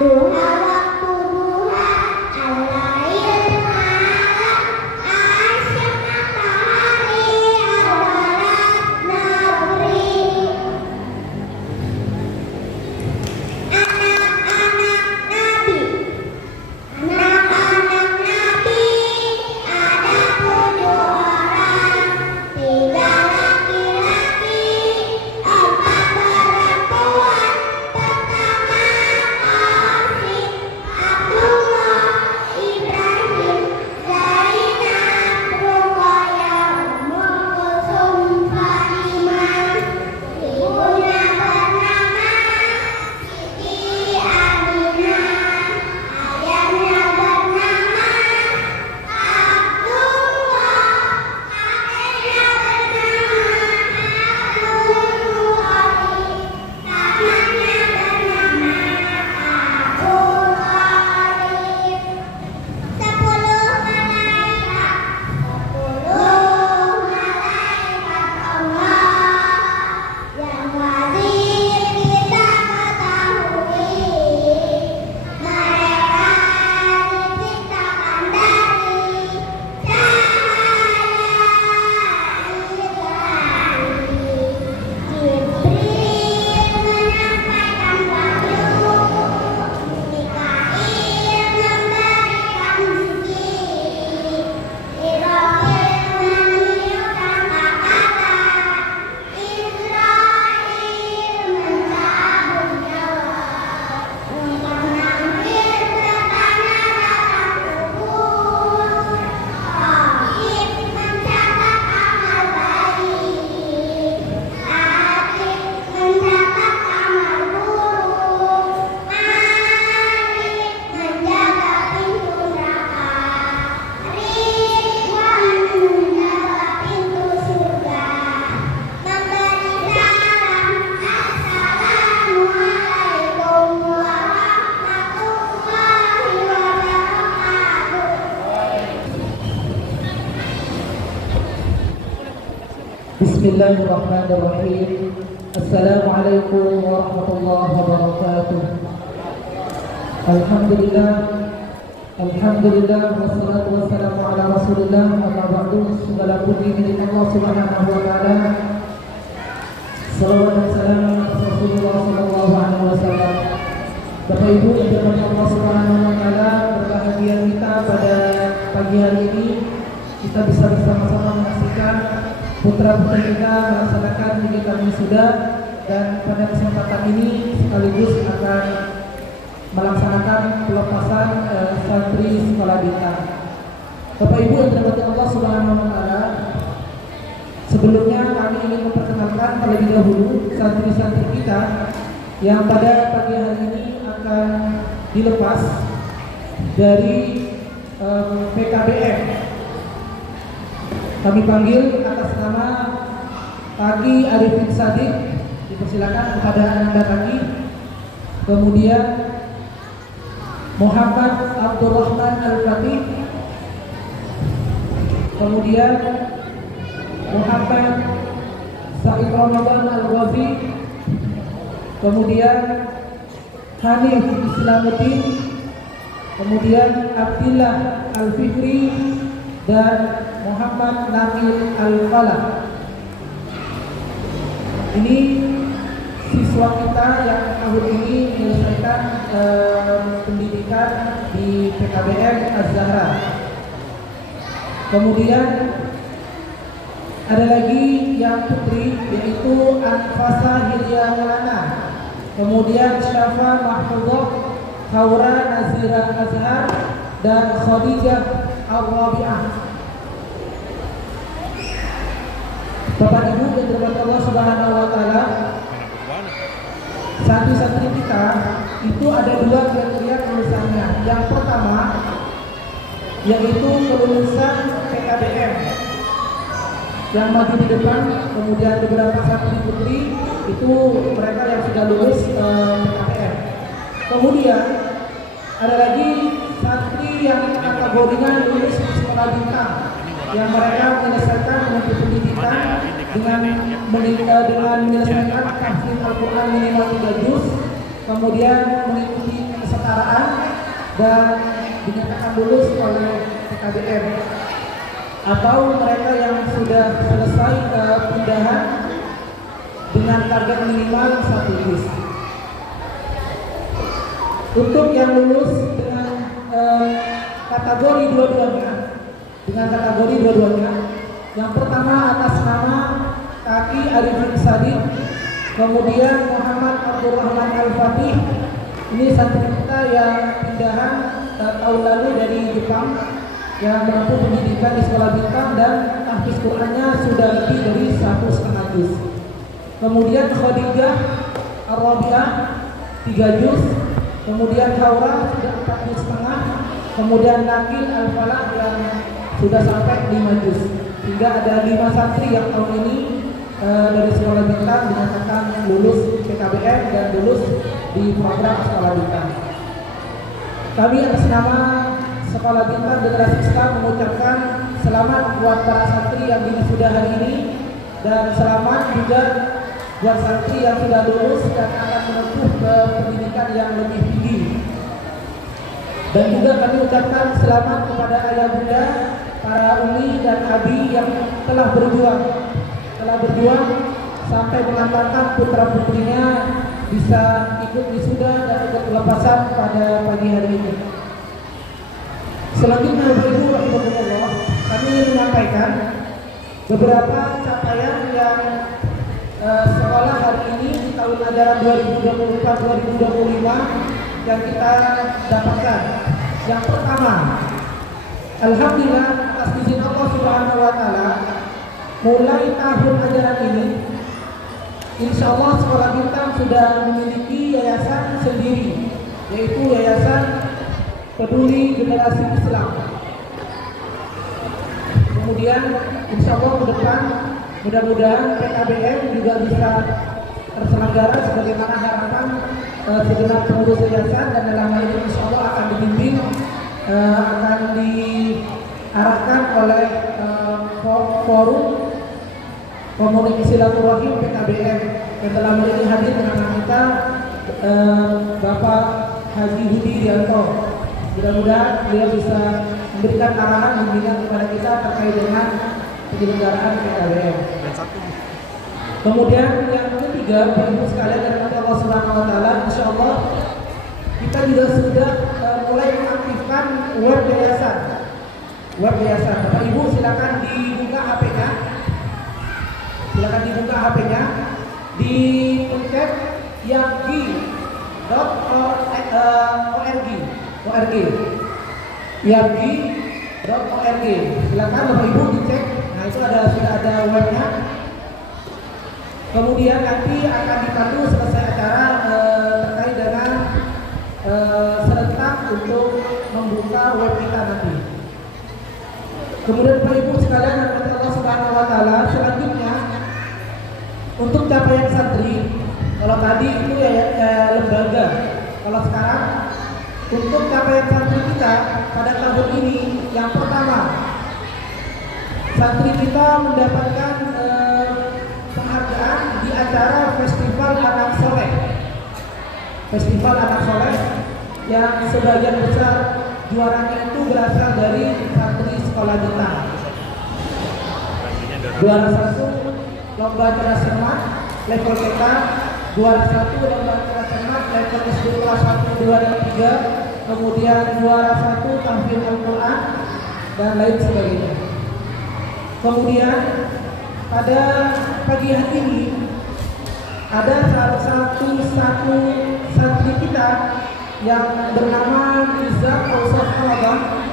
duha waktu duha, al-lail malam, asyik matahari, al-balad negeri. Anak-anak Nabi, anak-anak Nabi ada 7 orang, 3 laki-laki, 4 perempuan. Pertama Qasim, Abdullah, Ibrahim, Zainab, Ruqayyah, Ummu Kulsum, Fatimah. Ibunya bernama Siti Aminah, ayahnya bernama Abdullah, kakeknya bernama Abdul Muthalib, pamannya bernama Abu Thalib. 10 malaikat, 10 malaikat Allah yang wajib kita ketahui. Mereka diciptakan dari cahaya ilahi. Jibril menyampaikan wahyu, Mikail memberikan zikir, Israfil meniupkan kata, Israil mencabut nyawa, untuk mengambil bertanya dalam kubur, Rahib mencatat amal baik, Atid mencatat amal buruk, Malik menjaga pintu neraka, Ridwan menjaga pintu surga. Memberi salam, Assalamualaikum warahmatullahi wabarakatuh. Bismillahirrahmanirrahim. Assalamualaikum warahmatullahi wabarakatuh. Alhamdulillah, alhamdulillah, wassalatu wassalamu ala rasulillah. Amma ba'du, segala puji milik Allah subhanahu wa ta'ala. Salawat dan salam atas Rasulullah sallallahu alaihi wasallam. Bapak Ibu yang dirahmati Allah subhanahu wa ta'ala, berbahagia kita pada pagi hari ini kita bisa bersama-sama menyaksikan putra-putri kita melaksanakan kegiatan wisuda, dan pada kesempatan ini sekaligus akan melaksanakan pelepasan santri sekolah bintang. Bapak Ibu yang dirahmati Allah Subhanahu wa taala, sebelumnya kami ingin memperkenalkan terlebih dahulu santri-santri kita yang pada pagi hari ini akan dilepas dari PKBM. Kami panggil atas nama Taki Arifin Sadiq, dipersilakan kepada Anda Taki. Kemudian Muhammad Abdurrahman Al-Fatih, kemudian Muhammad Said Ramadan Al-Ghazi, kemudian Hanif Islamuddin, kemudian Abdillah Al-Fikri, dan Muhammad Nabil Al-Falah. Ini siswa kita yang tahun ini menyelesaikan pendidikan di PKBM Az-Zahra. Kemudian ada lagi yang putri, yaitu Anfasa Hilya Maulana, kemudian Syafa Mahfudah, Khawra Nazira Azhar, dan Khadijah Al-Rabi'ah. Bapak Ibu yang dirahmati Allah Subhanahu wa taala, santri-santri kita itu ada 2 kriteria kelulusannya. Yang pertama yaitu kelulusan PKBM yang maju di depan, kemudian beberapa santri putri itu mereka yang sudah lulus PKBM. Kemudian ada lagi santri yang kategorinya lulus sekolah bintang, yang mereka menyelesaikan menempuh pendidikan dengan menyelesaikan tahfidz Al-Quran minimal 3 juz, kemudian mengikuti kesetaraan dan dinyatakan lulus oleh PKBM, atau mereka yang sudah selesai pindahan dengan target minimal 1 bis. Untuk yang lulus dengan kategori dua-duanya, yang pertama atas nama Kaki Arifin Sadiq, kemudian Muhammad Abdurrahman Al-Fatih. Ini santri kita yang pindahan tahun lalu dari Jepang, yang menempuh pendidikan di sekolah bintang dan tahfiz Qur'annya sudah lebih dari 1,5 juz. Kemudian Khadijah Ar-Rabi'ah 3 juz, kemudian Haura sudah 4 juz setengah, kemudian Nakil Al-Falah yang sudah sampai 5 juz. Sehingga ada 5 santri yang tahun ini dari sekolah bintang dinyatakan lulus PKBM dan lulus di program sekolah bintang. Kami atas nama Sekolah Bintang Generasi Islam mengucapkan selamat buat para santri yang sudah hari ini, dan selamat juga buat santri yang sudah lulus dan akan menempuh ke pendidikan yang lebih tinggi. Dan juga kami ucapkan selamat kepada ayah bunda, para umi dan abi yang telah berjuang sampai mengantarkan putra putrinya bisa ikut wisuda dan ikut pelepasan pada pagi hari ini. Selanjutnya, Bapak Ibu rahimahullah, kami ingin menyampaikan beberapa capaian yang sekolah hari ini di tahun ajaran 2024-2025 yang kita dapatkan. Yang pertama, alhamdulillah atas izin Allah Subhanahu wa taala, mulai tahun ajaran ini insya Allah Sekolah Bintang sudah memiliki yayasan sendiri, yaitu Yayasan Peduli Generasi Islam. Kemudian insya Allah ke depan mudah-mudahan PKBM juga bisa terselenggara sebagaimana harapan segenap pengurus yayasan, dan dalam hal ini insya Allah akan dibimbing, akan diarahkan oleh forum komunikasi silaturahim PKBM yang telah menjadi hadir dengan kita Bapak Haji Hudi Rianto. Mudah-mudahan beliau bisa memberikan arahan bimbingan kepada kita terkait dengan penyelenggaraan PKBM. Kemudian yang ketiga, Bapak Ibu sekalian dari Allah Subhanahu wa taala, insyaallah kita juga sudah mulai mengaktifkan web yayasan. Bapak Ibu silakan dibuka HP-nya. Dipencet yabgi.org. Silakan Bapak Ibu dicek. Nah, itu sudah ada webnya. Kemudian nanti akan dipandu selesai acara terkait dengan serentak untuk membuka web kita nanti. Kemudian Bapak Ibu sekalian yang dirahmati Allah Subhanahu wa taala, selanjutnya untuk capaian santri, kalau tadi itu lembaga, kalau sekarang untuk capaian santri kita pada tahun ini, yang pertama, santri kita mendapatkan penghargaan di acara Festival Anak Soleh yang sebagian besar juaranya itu berasal dari santri sekolah bintang. Juara 1 lomba cerdas cermat level TK, juara 1 lomba cerdas cermat level SD kelas 1, 2, dan 3, kemudian juara 1 tahfidz Al-Quran dan lain sebagainya. Kemudian pada pagi hari ini ada salah satu santri kita yang bernama Nizam Ausaf Ramadan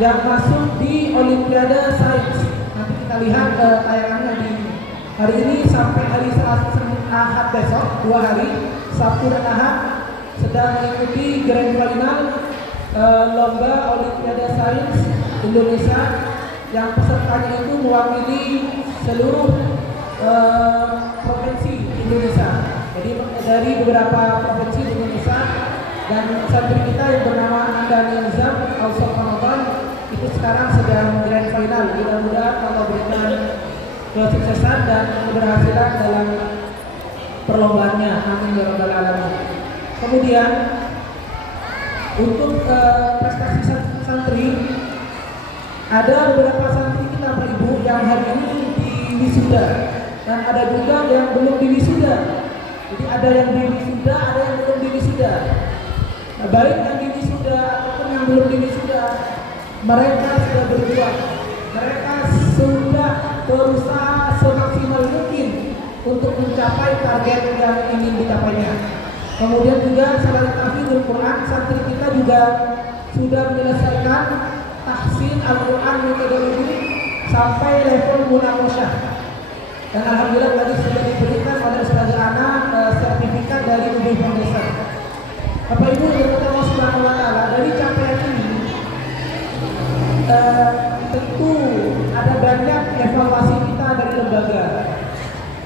yang masuk di Olimpiade Sains. Nanti kita lihat tayangannya di hari ini sampai hari Ahad besok, 2 hari, Sabtu dan Ahad, sedang mengikuti grand final lomba Olimpiade Sains Indonesia yang pesertanya itu mewakili seluruh provinsi Indonesia. Jadi dari beberapa provinsi di Indonesia, dan santri kita yang bernama Anda Nizam Ausaf Ramadan itu sekarang sedang grand final. Mudah-mudahan Allah berikan kesuksesan dan keberhasilan dalam perlombaannya. Amin ya rabbal alamin. Kemudian untuk Ada beberapa santri kita Pak Ibu yang hari ini diwisuda dan ada juga yang belum diwisuda. Jadi ada yang diwisuda, ada yang belum diwisuda. Nah, baik yang diwisuda ataupun yang belum diwisuda, mereka sudah berjuang. Mereka sudah berusaha semaksimal mungkin untuk mencapai target yang ingin dicapainya. Kemudian juga selain tahfidzul Quran, santri kita juga sudah menyelesaikan tahsin Al-Quran metodologi sampai level munawasyah. Dan alhamdulillah tadi sudah diberikan oleh Ustaz Ana sertifikat dari UB Foundation. Bapak Ibu yang Allah Subhanahu wa taala, dari capaian ini tentu ada banyak evaluasi kita dari lembaga.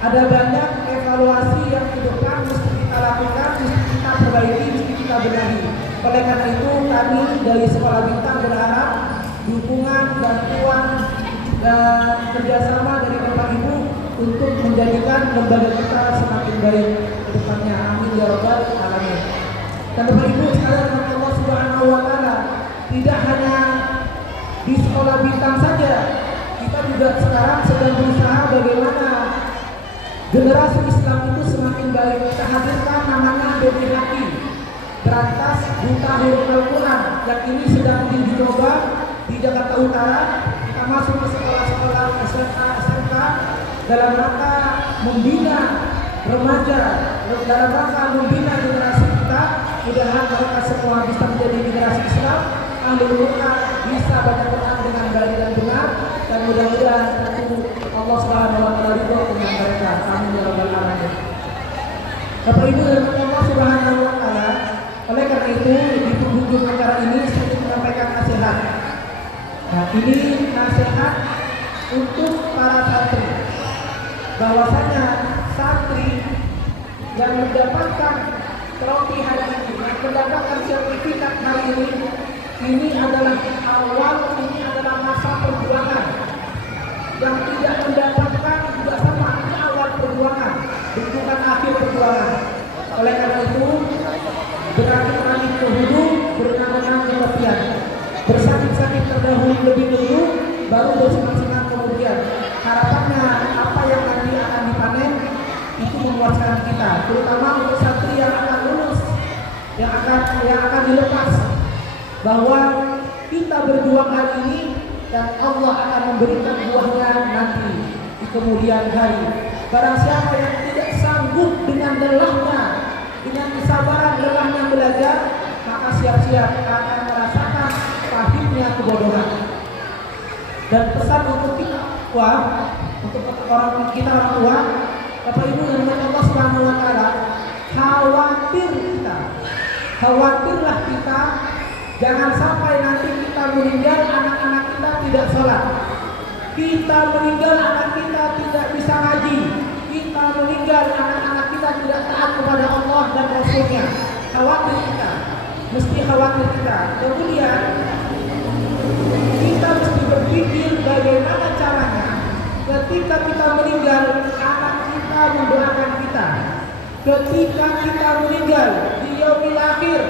Ada banyak evaluasi yang ke depan mesti kita lakukan, mesti kita perbaiki, mesti kita benahi. Oleh karena itu kami dari Sekolah Bintang berharap dukungan, bantuan, dan kerjasama dari Bapak Ibu untuk menjadikan lembaga kita semakin baik ke depannya. Amin ya rabbal alamin. Dan Bapak Ibu sekalian Allah Subhanahu wa taala, tidak hanya di Sekolah Bintang saja, kita juga sekarang sedang berusaha bagaimana generasi Islam itu semakin baik. Kita hadirkan namanya BBHQ, Berantas Buta Huruf Al-Quran, yang ini sedang dicoba di Jakarta Utara. Kita masuk ke sekolah-sekolah SMA, SMK dalam rangka membina remaja, dalam rangka membina generasi kita. Mudah-mudahan mereka semua bisa menjadi generasi Islam, ahli Quran, bisa baca Quran dengan baik dan benar, dan mudah-mudahan Allah Subhanahu wa taala ridho dengan mereka. Amin ya rabbal alamin. Bapak Ibu dan Allah Subhanahu wa taala, oleh karena itu di penghujung acara ini saya ingin menyampaikan nasihat. Nah, ini nasihat untuk para santri, bahwasanya santri yang mendapatkan trofi hari ini, yang mendapatkan sertifikat hari ini adalah awal, ini adalah masa perjuangan. Yang tidak mendapatkan juga sama, ini awal perjuangan, bukan akhir perjuangan. Oleh karena itu, berani ke hulu, berenang-renang ke tepian. Bersakit-sakit terdahulu lebih dulu, baru bersenang-senang kemudian. Harapannya apa yang nanti akan dipanen itu memuaskan kita, terutama untuk santri yang akan lulus, yang akan dilepas, bahwa kita berjuang hari ini dan Allah akan memberikan buahnya nanti di kemudian hari. Barang siapa yang tidak sanggup dengan lelahnya, dengan kesabaran lelahnya belajar, maka siap-siap akan merasakan pahitnya kebodohan. Dan pesan untuk kita tua, untuk orang tua, Bapak Ibu yang dirahmati Allah Subhanahu wa taala, khawatirlah kita jangan sampai nanti kita meninggal anak-anak kita tidak sholat, kita meninggal anak kita tidak bisa ngaji, kita meninggal anak-anak kita tidak taat kepada Allah dan Rasulnya. Khawatir kita, mesti khawatir kita. Kemudian kita mesti berpikir bagaimana caranya ketika kita meninggal anak kita mendoakan kita, ketika kita meninggal di yaumil akhir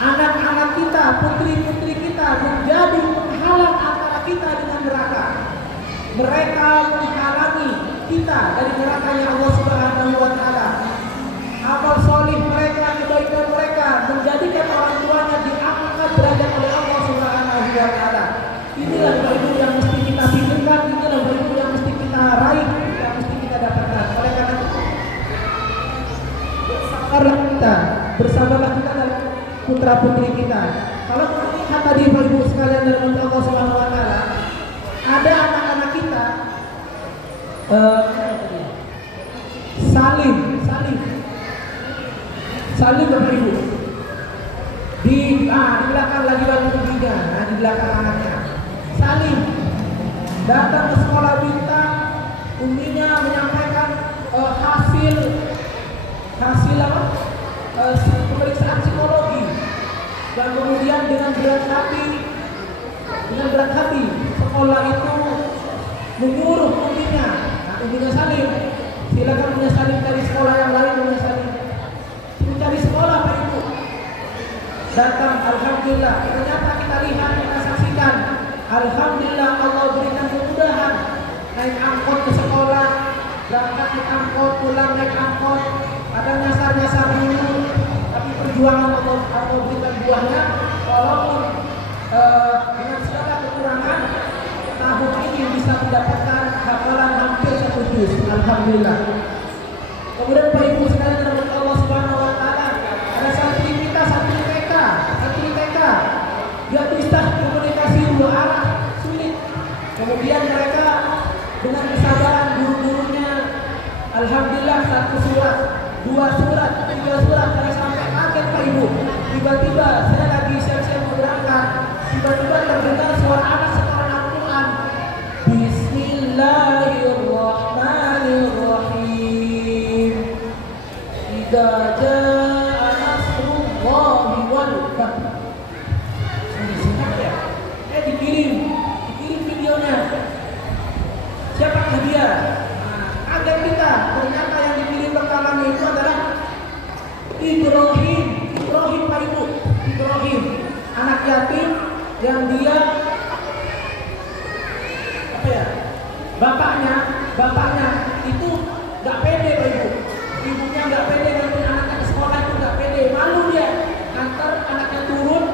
anak-anak kita, putri-putri kita menjadi penghalang antara kita dengan neraka. Mereka menghalangi kita dari nerakanya Allah Subhanahu wa taala. Amal solih mereka, kebaikan mereka menjadikan orang tuanya diangkat derajat oleh Allah Subhanahu wa taala. Inilah Bapak Ibu yang mesti kita pikirkan, inilah Bapak Ibu yang mesti kita raih, yang mesti kita dapatkan. Oleh karena itu, bersabarlah kita dalam putra putri kita. Kalau kita lihat tadi Bapak Ibu sekalian dari Allah Subhanahu wa taala, ada anak-anak kita Salim Bapak Ibu di belakang lagi banyak tiga, di belakang anaknya Salim datang ke Sekolah Bintang, umminya menyampaikan hasil apa? Pemeriksaan psikologi, dan kemudian dengan berat hati sekolah itu menyuruh umminya, umminya Salim, silakan umminya Salim cari sekolah yang lain, umminya Salim mencari sekolah Pak Ibu. Datang, alhamdulillah, ternyata kita lihat, kita saksikan Alhamdulillah Allah berikan kemudahan naik angkot ke sekolah, berangkat naik angkot, pulang naik angkot, ada nyasar-nyasar dulu, tapi perjuangan Allah berikan buahnya. Walaupun dengan segala kekurangan, tahun ini bisa mendapatkan hafalan hampir 1 juz. Alhamdulillah. Kemudian Bapak Ibu sekalian dirahmati Allah Subhanahu wa taala, ada santri kita, santri TK. Dia bisa komunikasi 2 arah sulit. Kemudian mereka dengan kesabaran guru-gurunya, alhamdulillah 1 surat, 2 surat, 3 surat, saya sampai kaget Pak Ibu. Tiba-tiba saya lagi siap-siap mau berangkat, tiba-tiba terdengar suara anak setoran Al-Quran. Bismillahirrahmanirrahim. Idza jaa nasrullahi wal fath. Dikirim videonya. Siapakah dia? Kaget kita. Ternyata yang dikirim rekamannya itu adalah Ibrahim Pak Ibu. Ibrahim, anak yatim yang dia bapaknya itu nggak pede Pak Ibu. Ibunya nggak pede dan anaknya ke sekolah itu nggak pede, malu dia antar anaknya turun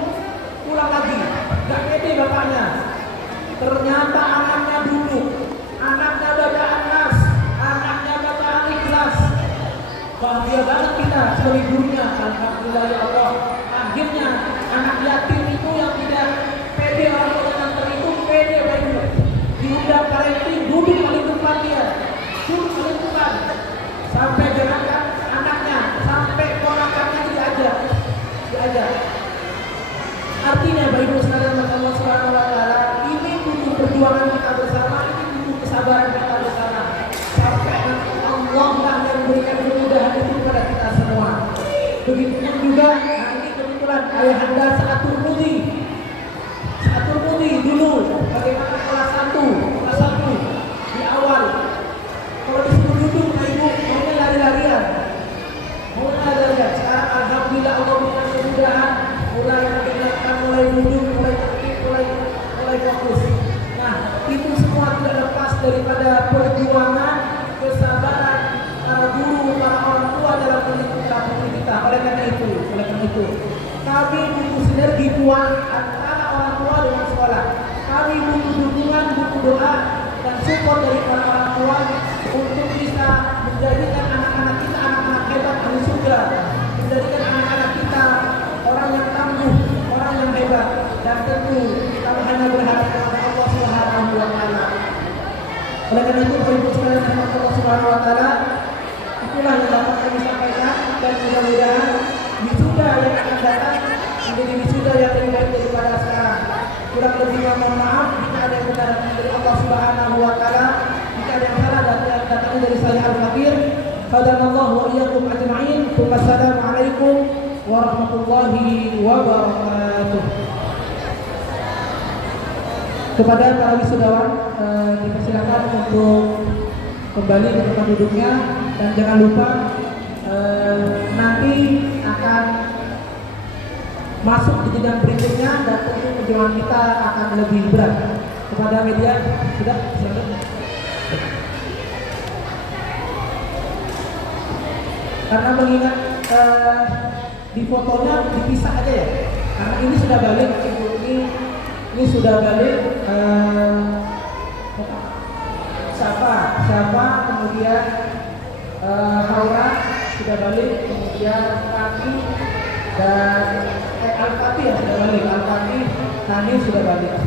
pulang lagi, nggak pede bapaknya. Ternyata anaknya duduk, anaknya bacaan nas, anaknya bacaan ikhlas. Bahagia banget kita sebagai gurunya. Alhamdulillah ya Allah. Akhirnya anak yatim itu yang tidak pede orang tua antar itu pede Pak Ibu. Diundang parenting, duduk paling depan dia, sampai jangankan anaknya, sampai ponakannya diajak. Artinya Bapak Ibu sekalian Allah Subhanahu wa taala, ini butuh perjuangan kita bersama, ini butuh kesabaran kita bersama. Sampai nanti Allah lah yang memberikan kemudahan itu kepada kita semua. Begitu juga, nah ini kebetulan ayahanda saat Turmudi dulu, bagaimana kelas 1 di awal. Kalau disuruh duduk Pak Ibu, maunya lari-larian. Sekarang alhamdulillah Allah berikan kemudahan, mulai mendengarkan, mulai duduk, mulai tertib, mulai fokus. Nah, itu semua tidak lepas daripada perjuangan, kesabaran para guru, para orang tua dalam mendidik kita. Oleh karena itu, kami butuh sinergi kuat antara orang tua dengan sekolah. Kami butuh dukungan, butuh doa dan support dari para orang tua untuk bisa menjadikan anak-anak kita anak-anak hebat ahli surga, menjadikan anak-anak kita orang yang tangguh, orang yang hebat. Dan tentu kita hanya berharap kepada Allah Subhanahu wa taala. Oleh karena itu Bapak Ibu sekalian rahmat Allah Subhanahu wa taala, itulah yang dapat kami sampaikan, dan mudah-mudahan wisuda yang akan datang menjadi wisuda yang lebih baik daripada sekarang. Kurang lebihnya mohon maaf jika ada yang benar dari Allah Subhanahu wa taala, jika ada yang salah datang dari saya Al-Fakir. Hadanallahu wa iyyakum ajma'in. Wassalamualaikum warahmatullahi wabarakatuh. Kepada para wisudawan dipersilakan untuk kembali ke tempat duduknya, dan jangan lupa nanti akan masuk di jenjang berikutnya dan tentu perjuangan kita akan lebih berat. Kepada media sudah silakan. Karena mengingat di fotonya dipisah aja ya, karena ini sudah balik, ini sudah balik siapa kemudian Haura sudah balik, kemudian Kaki dan Al-Fatih sudah balik, Al-Fatih Tani sudah balik.